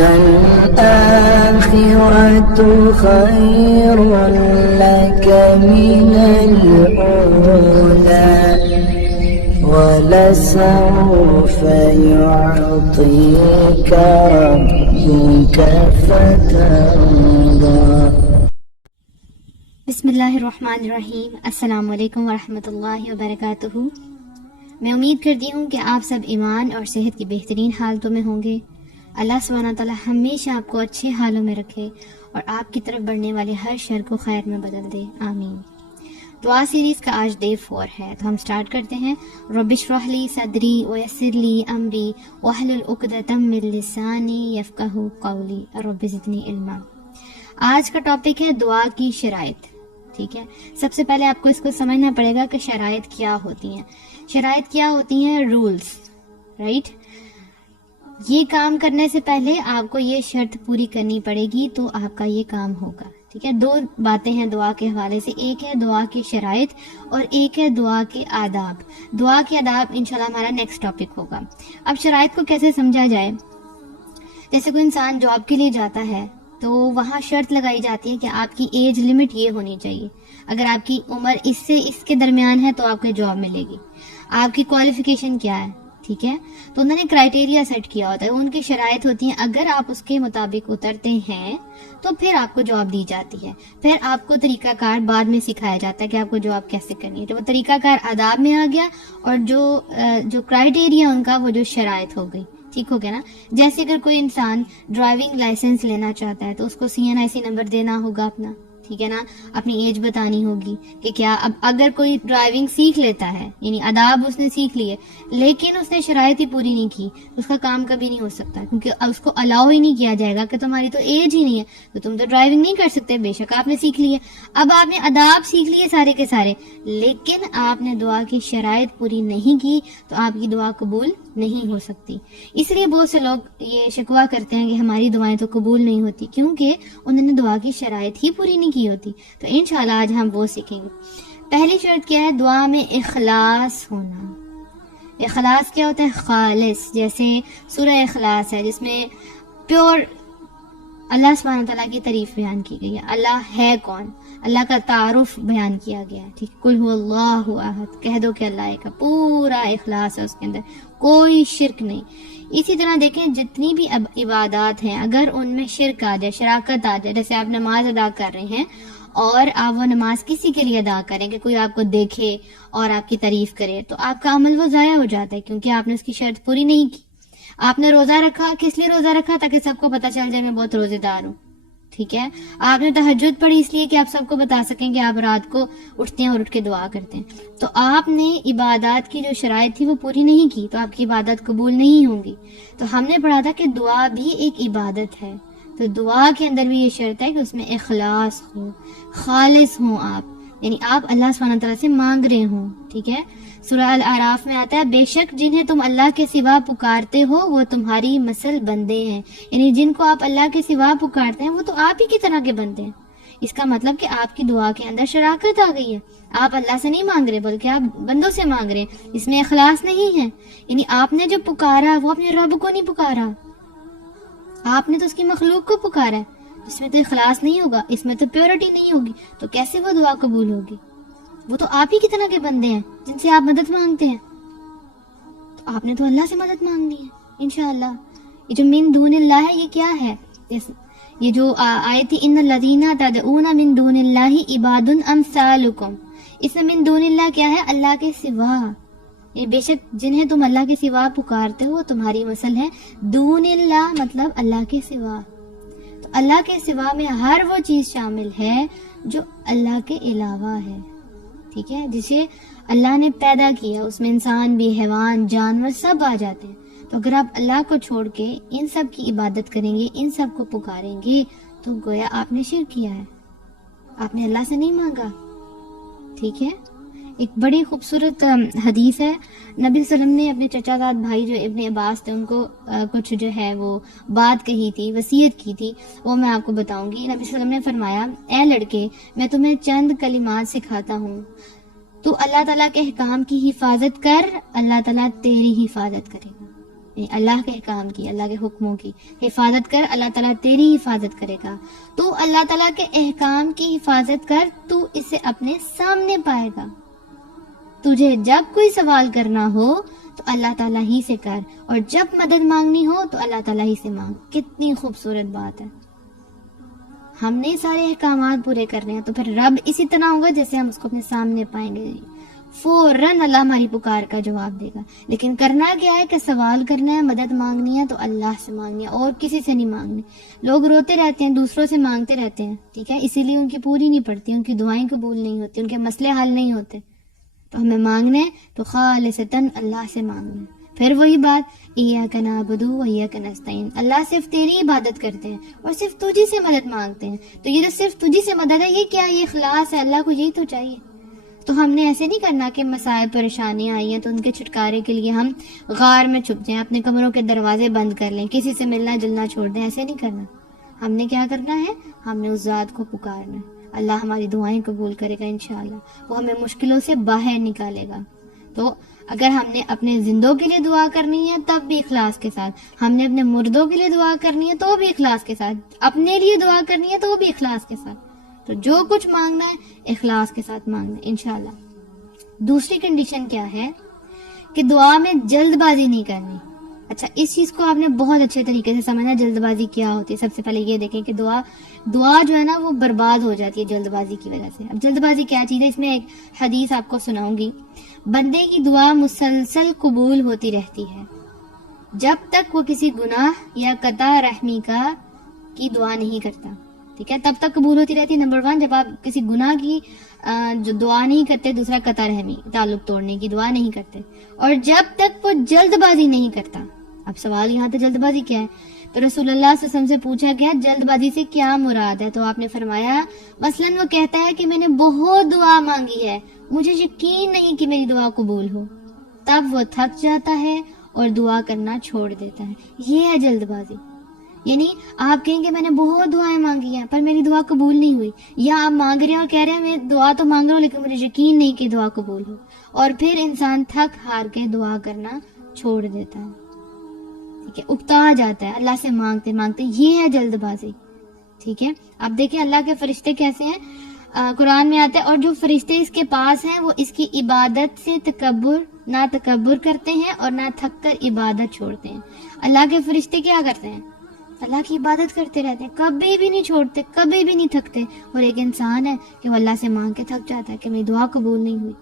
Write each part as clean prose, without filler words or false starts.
وَلَلْآخِرَةُ خَيْرٌ لَكَ مِنَ الْأُولَى وَلَسَوْفَ يُعْطِيكَ رَبُّكَ فَتَرْضَى۔ بسم اللہ الرحمن الرحیم۔ السلام علیکم ورحمۃ اللہ وبرکاتہ۔ میں امید کرتی ہوں کہ آپ سب ایمان اور صحت کی بہترین حالتوں میں ہوں گے۔ اللہ سبحانہ تعالیٰ ہمیشہ آپ کو اچھے حالوں میں رکھے اور آپ کی طرف بڑھنے والے ہر شر کو خیر میں بدل دے، آمین۔ دعا سیریز کا آج ڈے 4 ہے، تو ہم سٹارٹ کرتے ہیں۔ رب اشرح لی صدری ویسر لی امری واحلل عقدۃ من لسانی یفقہوا قولی رب زدنی علما۔ آج کا ٹاپک ہے دعا کی شرائط، ٹھیک ہے۔ سب سے پہلے آپ کو اس کو سمجھنا پڑے گا کہ شرائط کیا ہوتی ہیں۔ شرائط کیا ہوتی ہیں؟ Rules, right. یہ کام کرنے سے پہلے آپ کو یہ شرط پوری کرنی پڑے گی تو آپ کا یہ کام ہوگا، ٹھیک ہے۔ دو باتیں ہیں دعا کے حوالے سے، ایک ہے دعا کی شرائط اور ایک ہے دعا کے آداب۔ دعا کے آداب انشاءاللہ ہمارا نیکسٹ ٹاپک ہوگا۔ اب شرائط کو کیسے سمجھا جائے؟ جیسے کوئی انسان جاب کے لیے جاتا ہے تو وہاں شرط لگائی جاتی ہے کہ آپ کی ایج لمٹ یہ ہونی چاہیے، اگر آپ کی عمر اس سے اس کے درمیان ہے تو آپ کو جاب ملے گی۔ آپ کی کوالیفیکیشن کیا ہے، ٹھیک ہے۔ تو انہوں نے کرائٹیریا سیٹ کیا ہوتا ہے، ان کی شرائط ہوتی ہیں، اگر آپ اس کے مطابق اترتے ہیں تو پھر آپ کو جاب دی جاتی ہے۔ پھر آپ کو طریقہ کار بعد میں سکھایا جاتا ہے کہ آپ کو جاب کیسے کرنی ہے۔ تو وہ طریقہ کار آداب میں آ گیا، اور جو کرائٹیریا ان کا وہ جو شرائط ہو گئی، ٹھیک ہو گیا نا۔ جیسے اگر کوئی انسان ڈرائیونگ لائسنس لینا چاہتا ہے تو اس کو CNIC نمبر دینا ہوگا اپنا، ٹھیک ہے نا، اپنی ایج بتانی ہوگی کہ کیا۔ اب اگر کوئی ڈرائیونگ سیکھ لیتا ہے، یعنی آداب اس نے سیکھ لیے لیکن اس نے شرائط ہی پوری نہیں کی، اس کا کام کبھی نہیں ہو سکتا، کیونکہ اس کو الاؤ ہی نہیں کیا جائے گا کہ تمہاری تو ایج ہی نہیں ہے تو تم تو ڈرائیونگ نہیں کر سکتے۔ بے شک آپ نے سیکھ لی ہے، اب آپ نے آداب سیکھ لیے سارے کے سارے، لیکن آپ نے دعا کی شرائط پوری نہیں کی تو آپ کی دعا قبول نہیں ہو سکتی۔ اس لیے بہت سے لوگ یہ شکوہ کرتے ہیں کہ ہماری دعائیں تو قبول نہیں ہوتی، کیونکہ انہوں نے دعا کی شرائط ہی پوری نہیں کی ہوتی۔ تو انشاءاللہ آج ہم وہ سیکھیں گے۔ پہلی شرط کیا ہے؟ دعا میں اخلاص ہونا۔ اخلاص کیا ہوتا ہے؟ خالص۔ جیسے سورہ اخلاص ہے جس میں پیور اللہ سبحانہ تعالیٰ کی تعریف بیان کی گئی ہے، اللہ ہے کون، اللہ کا تعارف بیان کیا گیا ہے، ٹھیک۔ قل هو اللہ احد، کہہ دو کہ اللہ ایک ہے، پورا اخلاص ہے اس کے اندر، کوئی شرک نہیں۔ اسی طرح دیکھیں جتنی بھی عبادات ہیں اگر ان میں شرک آ جائے، شراکت آ جائے، جیسے آپ نماز ادا کر رہے ہیں اور آپ وہ نماز کسی کے لیے ادا کریں کہ کوئی آپ کو دیکھے اور آپ کی تعریف کرے، تو آپ کا عمل وہ ضائع ہو جاتا ہے، کیونکہ آپ نے اس کی شرط پوری نہیں کی۔ آپ نے روزہ رکھا، کس لیے روزہ رکھا؟ تاکہ سب کو پتہ چل جائے میں بہت روزے دار ہوں، ٹھیک ہے۔ آپ نے تہجد پڑھی اس لیے کہ آپ سب کو بتا سکیں کہ آپ رات کو اٹھتے ہیں اور اٹھ کے دعا کرتے ہیں۔ تو آپ نے عبادات کی جو شرائط تھی وہ پوری نہیں کی تو آپ کی عبادت قبول نہیں ہوں گی۔ تو ہم نے پڑھا تھا کہ دعا بھی ایک عبادت ہے، تو دعا کے اندر بھی یہ شرط ہے کہ اس میں اخلاص ہو، خالص ہوں آپ، یعنی آپ اللہ سبحانہ تعالیٰ سے مانگ رہے ہوں، ٹھیک ہے۔ سورہ الاعراف میں آتا ہے بے شک جنہیں تم اللہ کے سوا پکارتے ہو وہ تمہاری مثل بندے ہیں، یعنی جن کو آپ اللہ کے سوا پکارتے ہیں وہ تو آپ ہی کی طرح کے بندے ہیں۔ اس کا مطلب کہ آپ کی دعا کے اندر شراکت آ گئی ہے، آپ اللہ سے نہیں مانگ رہے بلکہ آپ بندوں سے مانگ رہے ہیں، اس میں اخلاص نہیں ہے۔ یعنی آپ نے جو پکارا وہ اپنے رب کو نہیں پکارا، آپ نے تو اس کی مخلوق کو پکارا ہے، اس میں تو اخلاص نہیں ہوگا، اس میں تو پیورٹی نہیں ہوگی، تو کیسے وہ دعا قبول ہوگی؟ وہ تو آپ ہی کی طرح کے بندے ہیں جن سے آپ مدد مانگتے ہیں، تو آپ نے تو اللہ سے مدد مانگنی ہے انشاءاللہ۔ یہ جو من دون اللہ ہے یہ کیا ہے؟ یہ جو آیت تھی ان الذین تدعون من دون اللہ عباد امثالکم، اس میں من دون اللہ کیا ہے؟ اللہ کے سوا، یہ بے شک جنہیں تم اللہ کے سوا پکارتے ہو وہ تمہاری مثل ہے۔ دون اللہ مطلب اللہ کے سوا، تو اللہ کے سوا میں ہر وہ چیز شامل ہے جو اللہ کے علاوہ ہے، ٹھیک ہے، جسے اللہ نے پیدا کیا، اس میں انسان بھی، حیوان، جانور سب آ جاتے ہیں۔ تو اگر آپ اللہ کو چھوڑ کے ان سب کی عبادت کریں گے، ان سب کو پکاریں گے، تو گویا آپ نے شرک کیا ہے، آپ نے اللہ سے نہیں مانگا، ٹھیک ہے۔ ایک بڑی خوبصورت حدیث ہے، نبی صلی اللہ علیہ وسلم نے اپنے چچا زاد بھائی جو ابن عباس تھے ان کو کچھ جو ہے وہ بات کہی تھی، وصیت کی تھی، وہ میں آپ کو بتاؤں گی۔ نبی صلی اللہ علیہ وسلم نے فرمایا اے لڑکے میں تمہیں چند کلمات سکھاتا ہوں، تو اللہ تعالیٰ کے احکام کی حفاظت کر، اللہ تعالیٰ تیری حفاظت کرے گا۔ اللہ کے احکام کی، اللہ کے حکموں کی حفاظت کر، اللہ تعالیٰ تیری حفاظت کرے گا. تو اللہ تعالیٰ کے احکام کی حفاظت کر، تو اسے اپنے سامنے پائے گا. تجھے جب کوئی سوال کرنا ہو تو اللہ تعالیٰ ہی سے کر، اور جب مدد مانگنی ہو تو اللہ تعالیٰ ہی سے مانگ. کتنی خوبصورت بات ہے. ہم نے سارے احکامات پورے کرنے ہیں تو پھر رب اسی طرح ہوگا جیسے ہم اس کو اپنے سامنے پائیں گے، فوراً اللہ ہماری پکار کا جواب دے گا. لیکن کرنا کیا ہے کہ سوال کرنا ہے، مدد مانگنی ہے تو اللہ سے مانگنی ہے، اور کسی سے نہیں مانگنی. لوگ روتے رہتے ہیں، دوسروں سے مانگتے رہتے ہیں، ٹھیک ہے، اسی لیے ان کی پوری نہیں پڑتی، ان کی دعائیں قبول نہیں ہوتی، ان کے مسئلے حل نہیں ہوتے. تو ہمیں مانگنے تو خالصتاً اللہ سے مانگنے. پھر وہی بات، ایاک نعبد و ایاک نستعین، اللہ صرف تیری عبادت کرتے ہیں اور صرف تجھی سے مدد مانگتے ہیں. تو یہ جو صرف تجھی سے مدد ہے، یہ کیا؟ یہ اخلاص ہے، اللہ کو یہی تو چاہیے. تو ہم نے ایسے نہیں کرنا کہ مسائل پریشانیاں آئی ہیں تو ان کے چھٹکارے کے لیے ہم غار میں چھپ جائیں، اپنے کمروں کے دروازے بند کر لیں، کسی سے ملنا جلنا چھوڑ دیں. ایسے نہیں کرنا. ہم نے کیا کرنا ہے؟ ہم نے اس ذات کو پکارنا ہے. اللہ ہماری دعائیں قبول کرے گا انشاءاللہ، وہ ہمیں مشکلوں سے باہر نکالے گا. تو اگر ہم نے اپنے زندوں کے لیے دعا کرنی ہے تب بھی اخلاص کے ساتھ، ہم نے اپنے مردوں کے لیے دعا کرنی ہے تو بھی اخلاص کے ساتھ، اپنے لیے دعا کرنی ہے تو بھی اخلاص کے ساتھ. تو جو کچھ مانگنا ہے اخلاص کے ساتھ مانگنا ہے انشاءاللہ. دوسری کنڈیشن کیا ہے کہ دعا میں جلد بازی نہیں کرنی. اچھا، اس چیز کو آپ نے بہت اچھے طریقے سے سمجھنا جلد بازی کیا ہوتی ہے. سب سے پہلے یہ دیکھیں کہ دعا جو ہے نا وہ برباد ہو جاتی ہے جلد بازی کی وجہ سے. اب جلد بازی کیا چیز ہے؟ اس میں ایک حدیث آپ کو سناؤں گی. بندے کی دعا مسلسل قبول ہوتی رہتی ہے جب تک وہ کسی گناہ یا قطع رحمی کی دعا نہیں کرتا. ٹھیک ہے، تب تک قبول ہوتی رہتی ہے. نمبر 1، جب آپ کسی گناہ کی جو دعا نہیں کرتے. دوسرا، قطع رحمی، تعلق توڑنے کی دعا نہیں کرتے. اور جب تک وہ جلد بازی نہیں کرتا. اب سوال یہاں تو جلد بازی کیا ہے؟ تو رسول اللہ صلی اللہ علیہ وسلم سے پوچھا گیا جلد بازی سے کیا مراد ہے؟ تو آپ نے فرمایا مثلاً وہ کہتا ہے کہ میں نے بہت دعا مانگی ہے، مجھے یقین نہیں کہ میری دعا قبول ہو. تب وہ تھک جاتا ہے اور دعا کرنا چھوڑ دیتا ہے. یہ ہے جلد بازی. یعنی آپ کہیں کہ میں نے بہت دعائیں مانگی ہیں پر میری دعا قبول نہیں ہوئی، یا آپ مانگ رہے ہیں اور کہہ رہے ہیں میں دعا تو مانگ رہا ہوں لیکن مجھے یقین نہیں کہ دعا قبول ہو، اور پھر انسان تھک ہار کے دعا کرنا چھوڑ دیتا ہے. ٹھیک ہے، اکتا جاتا ہے اللہ سے مانگتے مانگتے. یہ ہے جلد بازی. ٹھیک ہے، اب دیکھیں اللہ کے فرشتے کیسے ہیں. قرآن میں آتا ہے اور جو فرشتے اس کے پاس ہیں وہ اس کی عبادت سے نہ تکبر کرتے ہیں اور نہ تھک کر عبادت چھوڑتے ہیں. اللہ کے فرشتے کیا کرتے ہیں؟ اللہ کی عبادت کرتے رہتے ہیں، کبھی بھی نہیں چھوڑتے، کبھی بھی نہیں تھکتے. اور ایک انسان ہے کہ وہ اللہ سے مانگ کے تھک جاتا ہے کہ میری دعا قبول نہیں ہوئی.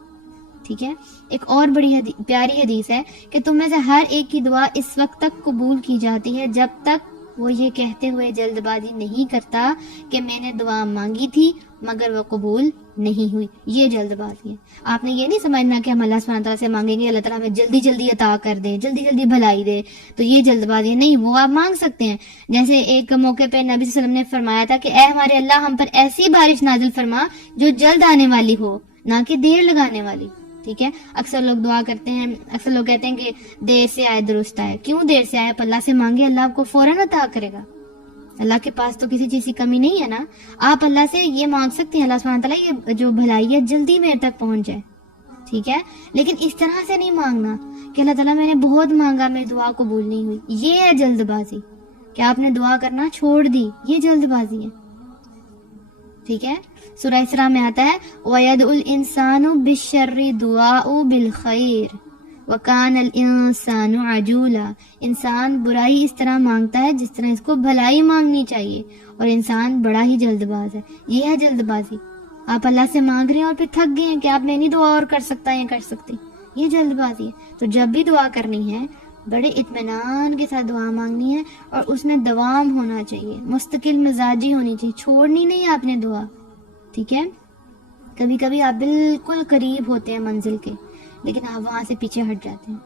ٹھیک ہے، ایک اور بڑی پیاری حدیث ہے کہ تم میں سے ہر ایک کی دعا اس وقت تک قبول کی جاتی ہے جب تک وہ یہ کہتے ہوئے جلد بازی نہیں کرتا کہ میں نے دعا مانگی تھی مگر وہ قبول نہیں ہوئی. یہ جلد بازی ہے. آپ نے یہ نہیں سمجھنا کہ ہم اللہ سبحانہ تعالیٰ سے مانگیں گے اللہ تعالیٰ ہمیں جلدی جلدی عطا کر دے، جلدی جلدی بھلائی دے، تو یہ جلد بازی ہے. نہیں، وہ آپ مانگ سکتے ہیں. جیسے ایک موقع پہ نبی صلی اللہ علیہ وسلم نے فرمایا تھا کہ اے ہمارے اللہ ہم پر ایسی بارش نازل فرما جو جلد آنے والی ہو نہ کہ دیر لگانے والی. ٹھیک ہے، اکثر لوگ دعا کرتے ہیں، اکثر لوگ کہتے ہیں کہ دیر سے آئے درست آئے. کیوں دیر سے آئے؟ اللہ سے مانگے، اللہ آپ کو فوراً عطا کرے گا. اللہ کے پاس تو کسی چیز کی کمی نہیں ہے نا. آپ اللہ سے یہ مانگ سکتے ہیں اللہ سبحانہ تعالیٰ یہ جو بھلائی ہے جلدی میرے تک پہنچ جائے. ٹھیک ہے، لیکن اس طرح سے نہیں مانگنا کہ اللہ تعالیٰ میں نے بہت مانگا میری دعا قبول نہیں ہوئی. یہ ہے جلد بازی کہ آپ نے دعا کرنا چھوڑ دی. یہ جلد بازی ہے. ٹھیک ہے، سورہ اسراء میں آتا ہے وَيَدْعُ الْإِنسَانُ بِالشَّرِّ دُعَاءُ بِالْخَيْرِ وَكَانَ الْإِنسَانُ عَجُولًا. انسان برائی اس طرح مانگتا ہے جس طرح اس کو بھلائی مانگنی چاہیے، اور انسان بڑا ہی جلد باز ہے. یہ ہے جلد بازی. آپ اللہ سے مانگ رہے ہیں اور پھر تھک گئے ہیں کہ آپ میں نہیں دعا اور کر سکتا یا کر سکتی. یہ جلد بازی ہے. تو جب بھی دعا کرنی ہے بڑے اطمینان کے ساتھ دعا مانگنی ہے، اور اس میں دوام ہونا چاہیے، مستقل مزاجی ہونی چاہیے، چھوڑنی نہیں آپ نے دعا. ٹھیک ہے، کبھی کبھی آپ بالکل قریب ہوتے ہیں منزل کے لیکن آپ وہاں سے پیچھے ہٹ جاتے ہیں.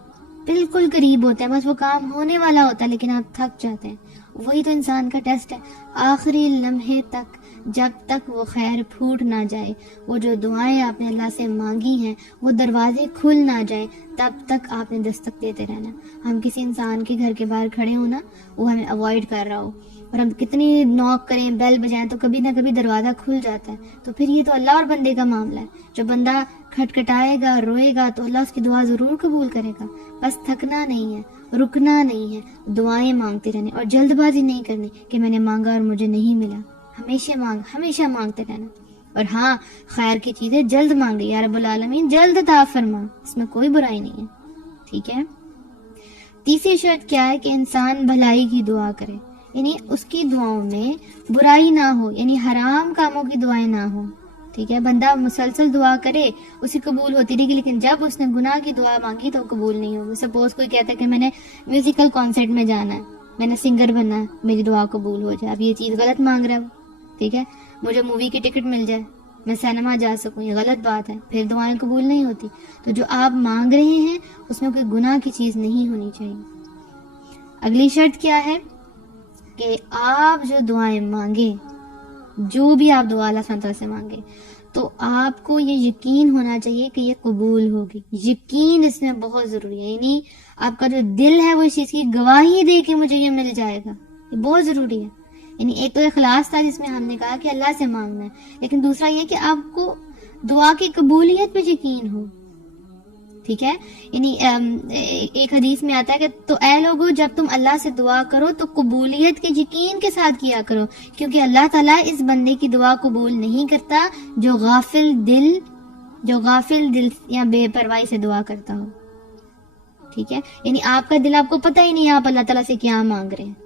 بالکل قریب ہوتے ہیں، بس وہ کام ہونے والا ہوتا ہے لیکن آپ تھک جاتے ہیں. وہی تو انسان کا ٹیسٹ ہے. آخری لمحے تک جب تک وہ خیر پھوٹ نہ جائے، وہ جو دعائیں آپ نے اللہ سے مانگی ہیں وہ دروازے کھل نہ جائیں، تب تک آپ نے دستک دیتے رہنا. ہم کسی انسان کے گھر کے باہر کھڑے ہوں نا، وہ ہمیں اوائڈ کر رہا ہو اور ہم کتنی نوک کریں، بیل بجائیں تو کبھی نہ کبھی دروازہ کھل جاتا ہے. تو پھر یہ تو اللہ اور بندے کا معاملہ ہے. جو بندہ کھٹکھٹائے گا، روئے گا تو اللہ اس کی دعا ضرور قبول کرے گا. بس تھکنا نہیں ہے. رکنا نہیں ہے، دعائیں مانگتے رہنے اور جلد بازی نہیں کرنی کہ میں نے مانگا اور مجھے نہیں ملا. ہمیشہ مانگتے رہنا. اور ہاں، خیر کی چیزیں جلد مانگے، یا رب العالمین جلد عطا فرما، اس میں کوئی برائی نہیں ہے. ٹھیک ہے. تیسری شرط کیا ہے کہ انسان بھلائی کی دعا کرے، یعنی اس کی دعاؤں میں برائی نہ ہو، یعنی حرام کاموں کی دعائیں نہ ہو. ٹھیک ہے. بندہ مسلسل دعا کرے، اسے قبول ہوتی رہے گی، لیکن جب اس نے گناہ کی دعا مانگی تو قبول نہیں ہوگی. سپوز کوئی کہتا ہے کہ میں نے میوزیکل کانسرٹ میں جانا ہے، میں نے سنگر بننا ہے، میری دعا قبول ہو جائے. اب یہ چیز غلط مانگ رہا ہے وہ. ٹھیک ہے. مجھے مووی کی ٹکٹ مل جائے، میں سینما جا سکوں، یہ غلط بات ہے، پھر دعائیں قبول نہیں ہوتی. تو جو آپ مانگ رہے ہیں اس میں کوئی گناہ کی چیز نہیں ہونی چاہیے. اگلی شرط کیا ہے کہ آپ جو دعائیں مانگیں، جو بھی آپ دعا اللہ سبحانہ سے مانگے، تو آپ کو یہ یقین ہونا چاہیے کہ یہ قبول ہوگی. یقین اس میں بہت ضروری ہے، یعنی آپ کا جو دل ہے وہ اس چیز کی گواہی دے کہ مجھے یہ مل جائے گا. یہ بہت ضروری ہے. یعنی ایک تو اخلاص تھا جس میں ہم نے کہا کہ اللہ سے مانگنا ہے، لیکن دوسرا یہ کہ آپ کو دعا کی قبولیت پہ یقین ہو. ٹھیک ہے. یعنی ایک حدیث میں آتا ہے کہ تو اے لوگو جب تم اللہ سے دعا کرو تو قبولیت کے یقین کے ساتھ کیا کرو، کیونکہ اللہ تعالیٰ اس بندے کی دعا قبول نہیں کرتا جو غافل دل یا بے پرواہی سے دعا کرتا ہو. ٹھیک ہے. یعنی آپ کا دل، آپ کو پتہ ہی نہیں آپ اللہ تعالیٰ سے کیا مانگ رہے ہیں،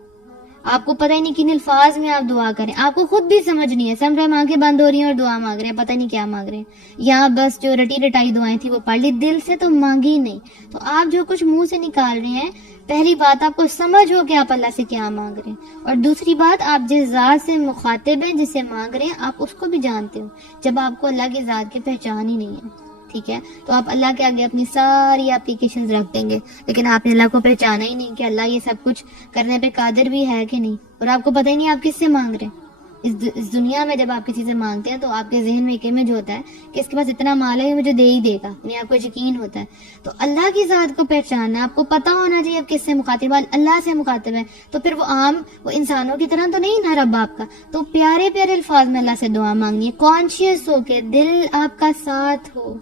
آپ کو پتہ ہی نہیں کن الفاظ میں آپ دعا کریں، آپ کو خود بھی سمجھ نہیں ہے. سمجھ رہے آنکھیں بند ہو رہی ہیں اور دعا مانگ رہے ہیں، پتہ نہیں کیا مانگ رہے ہیں، یا بس جو رٹی رٹائی دعائیں تھی وہ پڑھ لی، دل سے تو مانگی ہی نہیں. تو آپ جو کچھ منہ سے نکال رہے ہیں، پہلی بات آپ کو سمجھ ہو کہ آپ اللہ سے کیا مانگ رہے ہیں، اور دوسری بات آپ جس ذات سے مخاطب ہیں، جسے مانگ رہے ہیں، آپ اس کو بھی جانتے ہو. جب آپ کو اللہ کی ذات کی پہچان ہی نہیں ہے، ٹھیک ہے، تو آپ اللہ کے آگے اپنی ساری اپلیکیشنز رکھ دیں گے، لیکن آپ نے اللہ کو پہچانا ہی نہیں کہ اللہ یہ سب کچھ کرنے پہ قادر بھی ہے کہ نہیں، اور آپ کو پتہ ہی نہیں آپ کس سے مانگ رہے ہیں. اس دنیا میں جب آپ کسی سے مانگتے ہیں تو آپ کے ذہن میں ایک امیج ہوتا ہے کہ اس کے پاس اتنا مال ہے، مجھے دے ہی دے گا، یعنی آپ کو یقین ہوتا ہے. تو اللہ کی ذات کو پہچاننا، آپ کو پتہ ہونا چاہیے آپ کس سے مخاطب ہیں، اللہ سے مخاطب ہیں. تو پھر وہ انسانوں کی طرح تو نہیں نا رب آپ کا. تو پیارے پیارے الفاظ میں اللہ سے دعا مانگنی ہے، کانشیس ہو کے، دل آپ کا ساتھ ہو.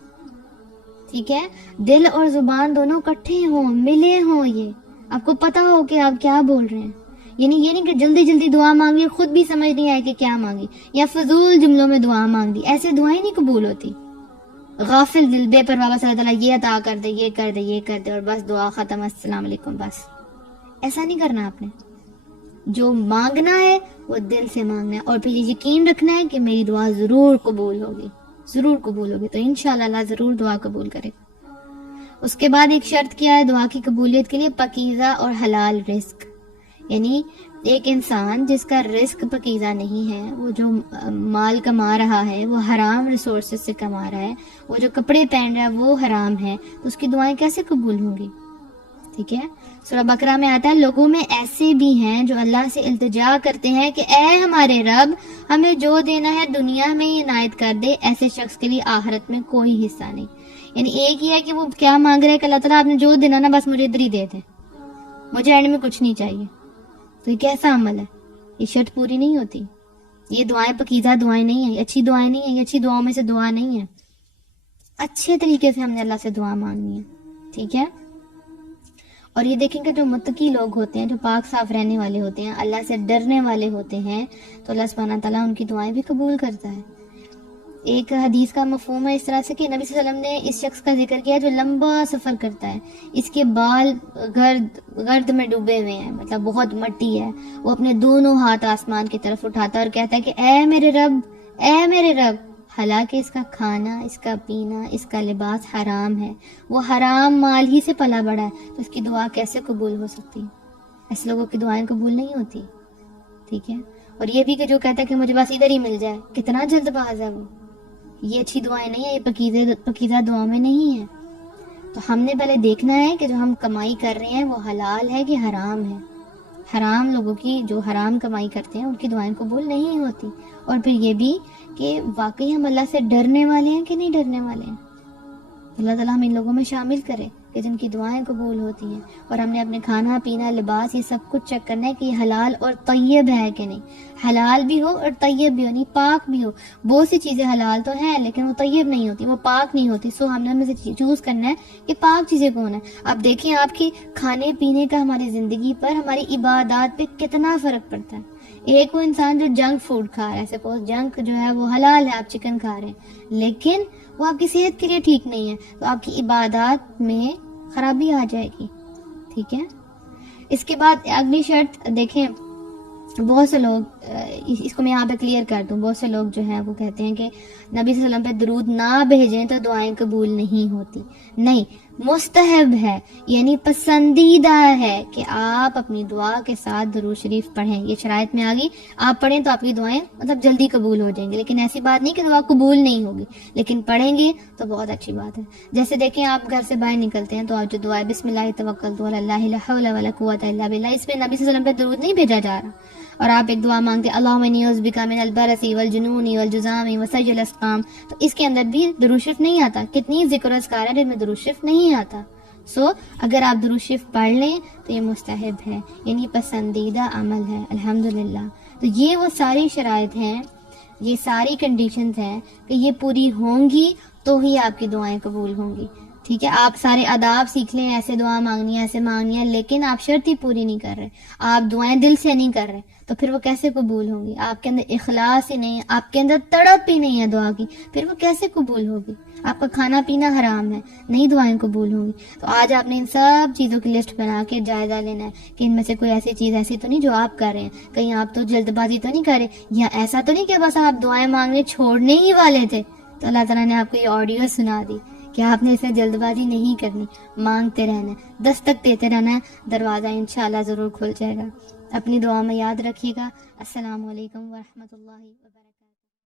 ٹھیک ہے. دل اور زبان دونوں کٹھے ہوں، ملے ہوں، یہ آپ کو پتا ہو کہ آپ کیا بول رہے ہیں. یعنی یہ نہیں کہ جلدی جلدی دعا مانگی، خود بھی سمجھ نہیں آئے کہ کیا مانگی، یا فضول جملوں میں دعا مانگ دی. ایسے دعائیں نہیں قبول ہوتی. غافل دل، بے پرواہ، بس اللہ تعالیٰ یہ عطا کر دے، یہ کر دے، یہ کر دے، اور بس دعا ختم، السلام علیکم، بس. ایسا نہیں کرنا آپ نے. جو مانگنا ہے وہ دل سے مانگنا ہے، اور پھر یہ یقین رکھنا ہے کہ میری دعا ضرور قبول ہوگی، ضرور قبول ہوگی. تو انشاءاللہ اللہ ضرور دعا قبول کرے. اس کے بعد ایک شرط کیا ہے دعا کی قبولیت کے لیے؟ پاکیزہ اور حلال رزق. یعنی ایک انسان جس کا رزق پاکیزہ نہیں ہے، وہ جو مال کما رہا ہے وہ حرام ریسورسز سے کما رہا ہے، وہ جو کپڑے پہن رہا ہے وہ حرام ہے، تو اس کی دعائیں کیسے قبول ہوں گی؟ ٹھیک ہے. سورہ بقرہ میں آتا ہے لوگوں میں ایسے بھی ہیں جو اللہ سے التجا کرتے ہیں کہ اے ہمارے رب، ہمیں جو دینا ہے دنیا میں ہی عنایت کر دے، ایسے شخص کے لیے آخرت میں کوئی حصہ نہیں. یعنی ایک ہی ہے کہ وہ کیا مانگ رہے ہیں کہ اللہ تعالیٰ آپ نے جو دینا نا بس مجھے ادھر ہی دے دیں، مجھے اینڈ میں کچھ نہیں چاہیے. تو یہ کیسا عمل ہے؟ یہ شرط پوری نہیں ہوتی. یہ دعائیں پاکیزہ دعائیں نہیں ہیں، یہ اچھی دعائیں نہیں ہیں، یہ اچھی دعاؤں میں سے دعا نہیں ہے. اچھے طریقے سے ہم نے اللہ سے دعا مانگنی ہے. ٹھیک ہے. اور یہ دیکھیں کہ جو متقی لوگ ہوتے ہیں، جو پاک صاف رہنے والے ہوتے ہیں، اللہ سے ڈرنے والے ہوتے ہیں، تو اللہ سبحانہ تعالیٰ ان کی دعائیں بھی قبول کرتا ہے. ایک حدیث کا مفہوم ہے اس طرح سے کہ نبی صلی اللہ علیہ وسلم نے اس شخص کا ذکر کیا جو لمبا سفر کرتا ہے، اس کے بال گرد میں ڈوبے ہوئے ہیں، مطلب بہت مٹی ہے، وہ اپنے دونوں ہاتھ آسمان کی طرف اٹھاتا ہے اور کہتا ہے کہ اے میرے رب، اے میرے رب، حالانکہ اس کا کھانا، اس کا پینا، اس کا لباس حرام ہے، وہ حرام مال ہی سے پلا بڑا ہے، تو اس کی دعا کیسے قبول ہو سکتی؟ ایسے لوگوں کی دعائیں قبول نہیں ہوتی. ٹھیک ہے. اور یہ بھی کہ جو کہتا ہے کہ مجھے بس ادھر ہی مل جائے، کتنا جلد باز ہے وہ. یہ اچھی دعائیں نہیں ہیں، یہ پاکیزہ دعاؤں میں نہیں ہیں. تو ہم نے پہلے دیکھنا ہے کہ جو ہم کمائی کر رہے ہیں وہ حلال ہے کہ حرام ہے. حرام لوگوں کی، جو حرام کمائی کرتے ہیں ان کی دعائیں قبول نہیں ہوتی. اور پھر یہ بھی کہ واقعی ہم اللہ سے ڈرنے والے ہیں کہ نہیں ڈرنے والے ہیں. اللہ تعالیٰ ہم ان لوگوں میں شامل کرے کہ جن کی دعائیں قبول ہوتی ہیں. اور ہم نے اپنے کھانا پینا لباس یہ سب کچھ چیک کرنا ہے کہ یہ حلال اور طیب ہے کہ نہیں. حلال بھی ہو اور طیب بھی ہو، نہیں پاک بھی ہو. بہت سی چیزیں حلال تو ہیں لیکن وہ طیب نہیں ہوتی، وہ پاک نہیں ہوتی. سو ہم نے ان میں سے چوز کرنا ہے کہ پاک چیزیں کون ہیں. اب دیکھیں آپ کی کھانے پینے کا ہماری زندگی پر، ہماری عبادات پہ کتنا فرق پڑتا ہے. ایک وہ انسان جو جنک فوڈ کھا رہا ہے، سپوز جنک جو ہے وہ حلال ہے، آپ چکن کھا رہے ہیں لیکن وہ آپ کی صحت کے لیے ٹھیک نہیں ہے، تو آپ کی عبادات میں خرابی آ جائے گی. ٹھیک ہے. اس کے بعد اگلی شرط دیکھیں، بہت سے لوگ اس کو میں یہاں پہ کلیئر کر دوں، بہت سے لوگ جو ہیں وہ کہتے ہیں کہ نبی صلی اللہ علیہ وسلم پہ درود نہ بھیجیں تو دعائیں قبول نہیں ہوتی. نہیں، مستحب ہے، یعنی پسندیدہ ہے کہ آپ اپنی دعا کے ساتھ درود شریف پڑھیں. یہ شرائط میں آ گئی، آپ پڑھیں تو آپ کی دعائیں مطلب جلدی قبول ہو جائیں گی. لیکن ایسی بات نہیں کہ دعا قبول نہیں ہوگی، لیکن پڑھیں گے تو بہت اچھی بات ہے. جیسے دیکھیں آپ گھر سے باہر نکلتے ہیں تو آپ جو دعا ہے بسم اللہ توکلت علی اللہ لا حول ولا قوت الا باللہ، اس پہ نبی صلی اللہ علیہ وسلم پہ درود نہیں بھیجا جا رہا. اور آپ ایک دعا مانگتے اللہم انی اعوذ بک من البرص والجنون والجذام وسیء الاسقام، تو اس کے اندر بھی درود شریف نہیں آتا. کتنی ذکر و اذکار ہے جن میں درود شریف نہیں آتا. سو اگر آپ درود شریف پڑھ لیں تو یہ مستحب ہے، یعنی پسندیدہ عمل ہے. الحمدللہ. تو یہ وہ ساری شرائط ہیں، یہ ساری کنڈیشنز ہیں کہ یہ پوری ہوں گی تو ہی آپ کی دعائیں قبول ہوں گی. ٹھیک ہے. آپ سارے آداب سیکھ لیں، ایسے دعا مانگنی ہے، ایسے مانگنی ہے، لیکن آپ شرط ہی پوری نہیں کر رہے، آپ دعائیں دل سے نہیں کر رہے، تو پھر وہ کیسے قبول ہوں گی؟ آپ کے اندر اخلاص ہی نہیں ہے، آپ کے اندر تڑپ ہی نہیں ہے دعا کی، پھر وہ کیسے قبول ہوگی؟ آپ کا کھانا پینا حرام ہے، نہیں دعائیں قبول ہوں گی. تو آج آپ نے ان سب چیزوں کی لسٹ بنا کے جائزہ لینا ہے کہ ان میں سے کوئی ایسی چیز ایسی تو نہیں جو آپ کر رہے ہیں. کہیں آپ تو جلد بازی تو نہیں کر رہے، یا ایسا تو نہیں کہ بس آپ دعائیں مانگنے چھوڑنے ہی والے تھے تو اللہ تعالیٰ نے آپ کو یہ آڈیو سنا دی کہ آپ نے اسے جلد بازی نہیں کرنی، مانگتے رہنا ہے، دستک دیتے رہنا ہے، دروازہ انشاءاللہ ضرور کھل جائے گا. اپنی دعا میں یاد رکھیے گا. السلام علیکم ورحمۃ اللہ وبرکاتہ.